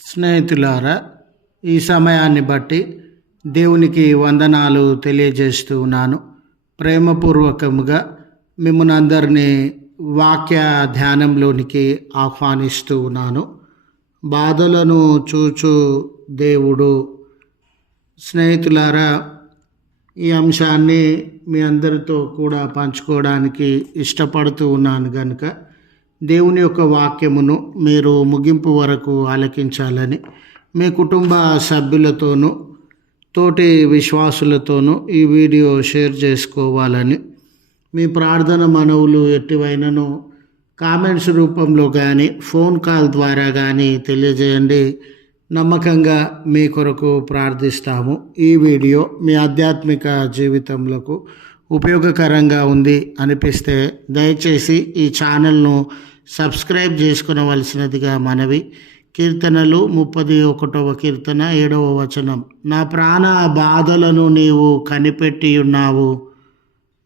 స్నేహితులారా, ఈ సమయాన్ని బట్టి దేవునికి వందనాలు తెలియజేస్తూ ఉన్నాను. ప్రేమపూర్వకముగా మిమ్మల్ని అందరినీ వాక్య ధ్యానంలోనికి ఆహ్వానిస్తూ ఉన్నాను. బాధలను చూచు దేవుడు. స్నేహితులారా, ఈ అంశాన్ని మీ అందరితో కూడా పంచుకోవడానికి ఇష్టపడుతూ ఉన్నాను కనుక దేవుని యొక్క వాక్యమును మీరు ముగింపు వరకు ఆలకించాలని, మీ కుటుంబ సభ్యులతోనూ తోటి విశ్వాసులతోనూ ఈ వీడియో షేర్ చేసుకోవాలని, మీ ప్రార్థన మనవులు ఎట్టివైనను కామెంట్స్ రూపంలో కానీ ఫోన్ కాల్ ద్వారా కానీ తెలియజేయండి. నమ్మకంగా మీ కొరకు ప్రార్థిస్తాము. ఈ వీడియో మీ ఆధ్యాత్మిక జీవితంలో ఉపయోగకరంగా ఉంది అనిపిస్తే దయచేసి ఈ ఛానల్ను సబ్స్క్రైబ్ చేసుకునవలసినదిగా మనవి. కీర్తనలు 31వ కీర్తన 7వ వచనం. నా ప్రాణ బాధలను నీవు కనిపెట్టి ఉన్నావు,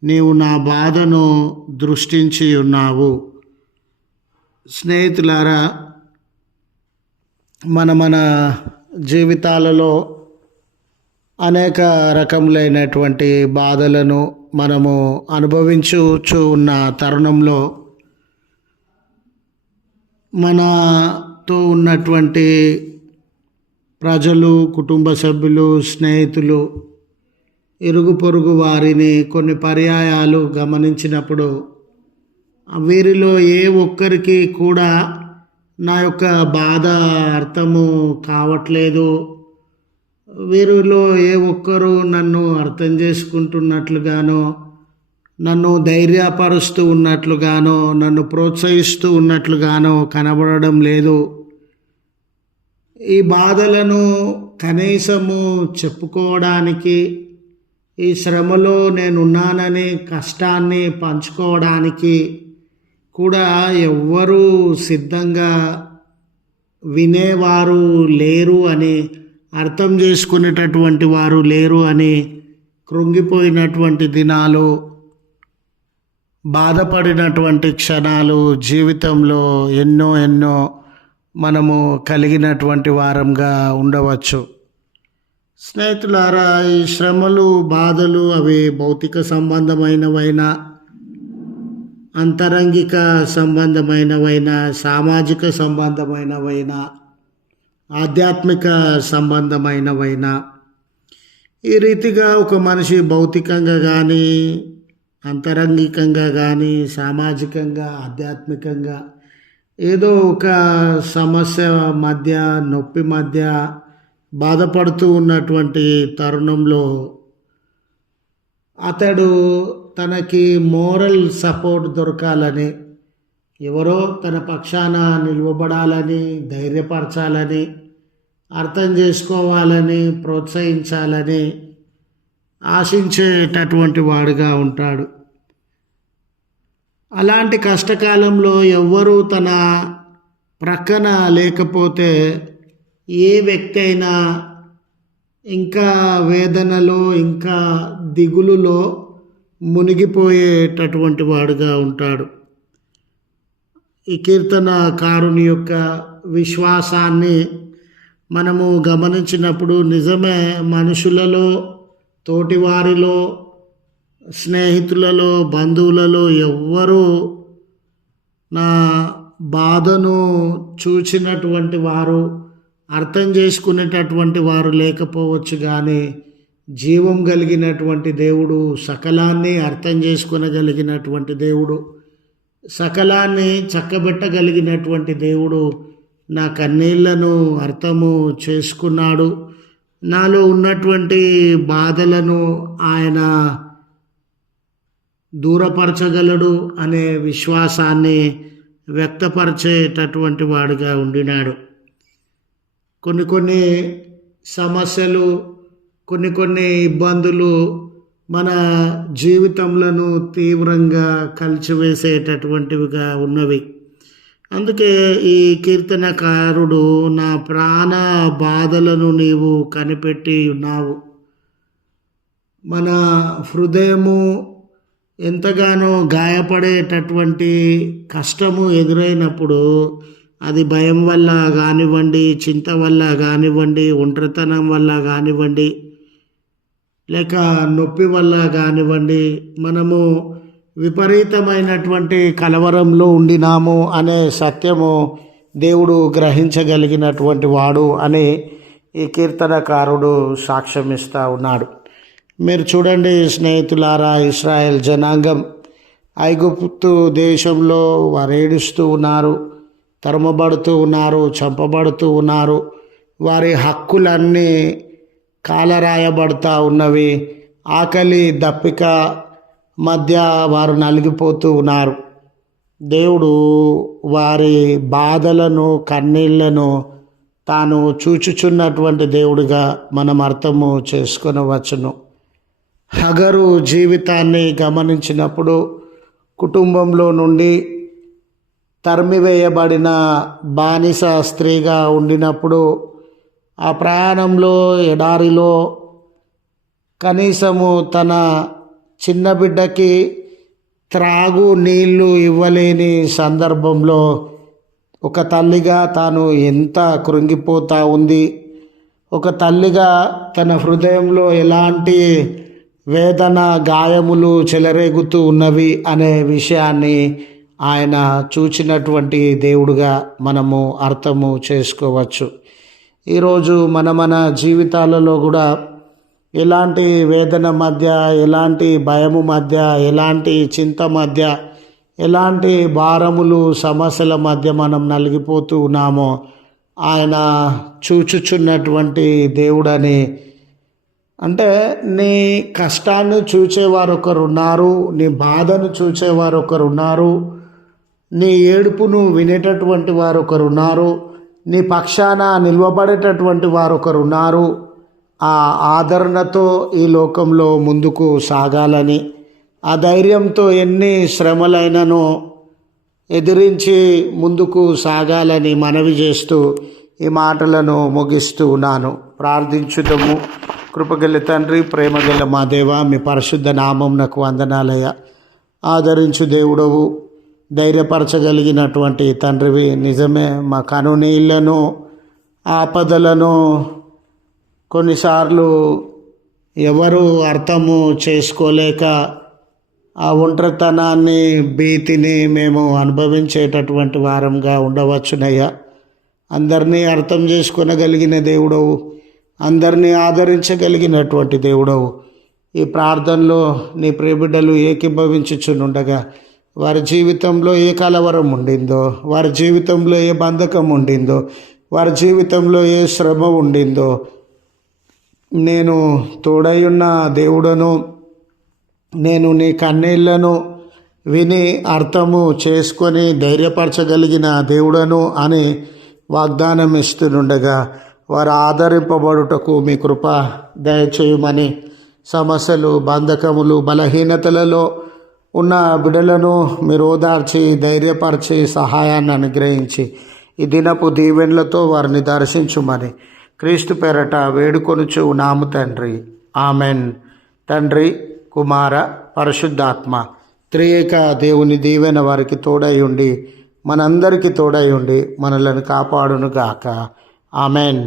నీవు నా బాధను దృష్టించి ఉన్నావు. స్నేహితులారా, మన జీవితాలలో అనేక రకములైనటువంటి బాధలను మనము అనుభవించుచు ఉన్న తరుణంలో మనతో ఉన్నటువంటి ప్రజలు, కుటుంబ సభ్యులు, స్నేహితులు, ఇరుగు పొరుగు వారిని కొన్ని పర్యాయాలు గమనించినప్పుడు వీరిలో ఏ ఒక్కరికి కూడా నా యొక్క బాధ అర్థము కావట్లేదు, వీరిలో ఏ ఒక్కరు నన్ను అర్థం చేసుకుంటున్నట్లుగానో, నన్ను ధైర్యపరుస్తూ ఉన్నట్లుగానో, నన్ను ప్రోత్సహిస్తూ ఉన్నట్లుగానో కనబడడం లేదు. ఈ బాధలను కనీసము చెప్పుకోవడానికి, ఈ శ్రమలో నేనున్నానని కష్టాన్ని పంచుకోవడానికి కూడా ఎవ్వరూ సిద్ధంగా వినేవారు లేరు అని, అర్థం చేసుకునేటటువంటి వారు లేరు అని కృంగిపోయినటువంటి దినాలు, బాధపడినటువంటి క్షణాలు జీవితంలో ఎన్నో మనము కలిగినటువంటి వారంగా ఉండవచ్చు. స్నేహితులారా, ఈ శ్రమలు, బాధలు అవి భౌతిక సంబంధమైనవైనా, అంతరంగిక సంబంధమైనవైనా, సామాజిక సంబంధమైనవైనా, ఆధ్యాత్మిక సంబంధమైనవైనా, ఈ రీతిగా ఒక మనిషి భౌతికంగా కానీ, అంతరంగికంగా కానీ, సామాజికంగా, ఆధ్యాత్మికంగా ఏదో ఒక సమస్య మధ్య, నొప్పి మధ్య బాధపడుతూ ఉన్నటువంటి తరుణంలో అతడు తనకి మోరల్ సపోర్ట్ దొరకాలని, ఎవరో తన పక్షాన నిలవబడాలని, ధైర్యపరచాలని, అర్థం చేసుకోవాలని, ప్రోత్సహించాలని ఆశించేటటువంటి వాడుగా ఉంటాడు. అలాంటి కష్టకాలంలో ఎవ్వరూ తన ప్రక్కన లేకపోతే ఏ వ్యక్తి అయినా ఇంకా వేదనలో, ఇంకా దిగులులో మునిగిపోయేటటువంటి వాడుగా ఉంటాడు. ఈ కీర్తనకారుని యొక్క విశ్వాసాన్ని మనము గమనించినప్పుడు నిజమే, మనుషులలో, తోటివారిలో, స్నేహితులలో, బంధువులలో ఎవ్వరూ నా బాధను చూచినటువంటి వారు, అర్థం చేసుకునేటటువంటి వారు లేకపోవచ్చు, కానీ జీవం కలిగినటువంటి దేవుడు, సకలాన్ని అర్థం చేసుకునగలిగినటువంటి దేవుడు, సకలాన్ని చక్కబెట్టగలిగినటువంటి దేవుడు నా కన్నీళ్లను అర్థము చేసుకున్నాడు. నాలో ఉన్నటువంటి బాధలను ఆయన దూరపరచగలడు అనే విశ్వాసాన్ని వ్యక్తపరిచేటటువంటి వాడుగా ఉండినాడు. కొన్ని సమస్యలు, కొన్ని ఇబ్బందులు మన జీవితంలో తీవ్రంగా కలిచివేసేటటువంటివిగా ఉన్నవి. అందుకే ఈ కీర్తనకారుడు నా ప్రాణ బాధలను నీవు కనిపెట్టి ఉన్నావు. మన హృదయము ఎంతగానో గాయపడేటటువంటి కష్టము ఎదురైనప్పుడు అది భయం వల్ల కానివ్వండి, చింత వల్ల కానివ్వండి, ఒంటరితనం వల్ల కానివ్వండి, లేక నొప్పి వల్ల కానివ్వండి, మనము విపరీతమైనటువంటి కలవరంలో ఉండినాము అనే సత్యము దేవుడు గ్రహించగలిగినటువంటి వాడు అని ఈ కీర్తనకారుడు సాక్ష్యం ఇస్తూ ఉన్నాడు. మీరు చూడండి స్నేహితులారా, ఇశ్రాయేల్ జనాంగం ఐగుప్తు దేశంలో వారు ఏడుస్తూ ఉన్నారు, తరమబడుతూ ఉన్నారు, చంపబడుతూ ఉన్నారు. వారి హక్కులన్నీ కాలరాయబడుతూ ఉన్నవి. ఆకలి దప్పిక మధ్య వారు నలిగిపోతూ ఉన్నారు. దేవుడు వారి బాధలను, కన్నీళ్లను తాను చూచుచున్నటువంటి దేవుడిగా మనం అర్థము చేసుకొనవచ్చును. హగరు జీవితాన్ని గమనించినప్పుడు కుటుంబంలో నుండి తరిమివేయబడిన బానిస స్త్రీగా ఉండినప్పుడు ఆ ప్రయాణంలో ఎడారిలో కనీసము తన చిన్న బిడ్డకి త్రాగు నీళ్లు ఇవ్వలేని సందర్భంలో ఒక తల్లిగా తాను ఎంత కృంగిపోతూ ఉంది. ఒక తల్లిగా తన హృదయంలో ఎలాంటి వేదన, గాయములు చెలరేగుతూ ఉన్నవి అనే విషయాన్ని ఆయన చూచినటువంటి దేవుడుగా మనము అర్థము చేసుకోవచ్చు. ఈరోజు మన జీవితాలలో కూడా ఎలాంటి వేదన మధ్య, ఎలాంటి భయము మధ్య, ఎలాంటి చింత మధ్య, ఎలాంటి భారములు, సమస్యల మధ్య మనం నలిగిపోతూ ఉన్నామో ఆయన చూచుచున్నటువంటి దేవుడని. అంటే నీ కష్టాన్ని చూచేవారు ఒకరు ఉన్నారు, నీ బాధను చూచేవారు ఒకరు ఉన్నారు, నీ ఏడుపును వినేటటువంటి వారు ఒకరు ఉన్నారు, నీ పక్షాన నిలవబడేటటువంటి వారు ఒకరు ఉన్నారు. ఆ ఆదరణతో ఈ లోకంలో ముందుకు సాగాలని, ఆ ధైర్యంతో ఎన్ని శ్రమలైనను ఎదిరించి ముందుకు సాగాలని మనవి చేస్తూ ఈ మాటలను ముగిస్తూ ఉన్నాను. ప్రార్థించుదాము. కృపగల తండ్రి, ప్రేమగల మా దేవ, మీ పరిశుద్ధ నామమునకు వందనాలయ్య. ఆదరించు దేవుడవు, ధైర్యపరచగలిగినటువంటి తండ్రివి. నిజమే, మా కనునీళ్లను, ఆపదలను కొన్నిసార్లు ఎవరు అర్థము చేసుకోలేక ఆ ఒంటరితనాన్ని, భీతిని మేము అనుభవించేటటువంటి వారంగా ఉండవచ్చునయ్యా. అందరినీ అర్థం చేసుకొనగలిగిన దేవుడవు, అందరినీ ఆదరించగలిగినటువంటి దేవుడవు. ఈ ప్రార్థనలో నీ ప్రియబిడ్డలు ఏకీభవించుచునుండగా వారి జీవితంలో ఏ కలవరం ఉండిందో, వారి జీవితంలో ఏ బంధకం ఉండిందో, వారి జీవితంలో ఏ శ్రమ ఉండిందో, నేను తోడయున్న దేవుడను, నేను నీ కన్నీళ్లను విని అర్థము చేసుకొని ధైర్యపరచగలిగిన దేవుడను అని వాగ్దానం ఇస్తుండగా వారు ఆదరింపబడుటకు మీ కృప దయచేయమని, సమస్యలు, బంధకములు, బలహీనతలలో ఉన్న బిడ్డలను మీరు ఓదార్చి, ధైర్యపరిచి, సహాయాన్ని అనుగ్రహించి ఈ దినపు దీవెనలతో వారిని దర్శించుమని క్రీస్తు పేరట వేడుకొనుచు నాము తండ్రి. ఆమెన్. తండ్రి, కుమార, పరిశుద్ధాత్మ త్రియేక దేవుని దీవెన వారికి తోడై ఉండి, మనందరికీ తోడై ఉండి మనలను కాపాడును గాక. ఆమెన్.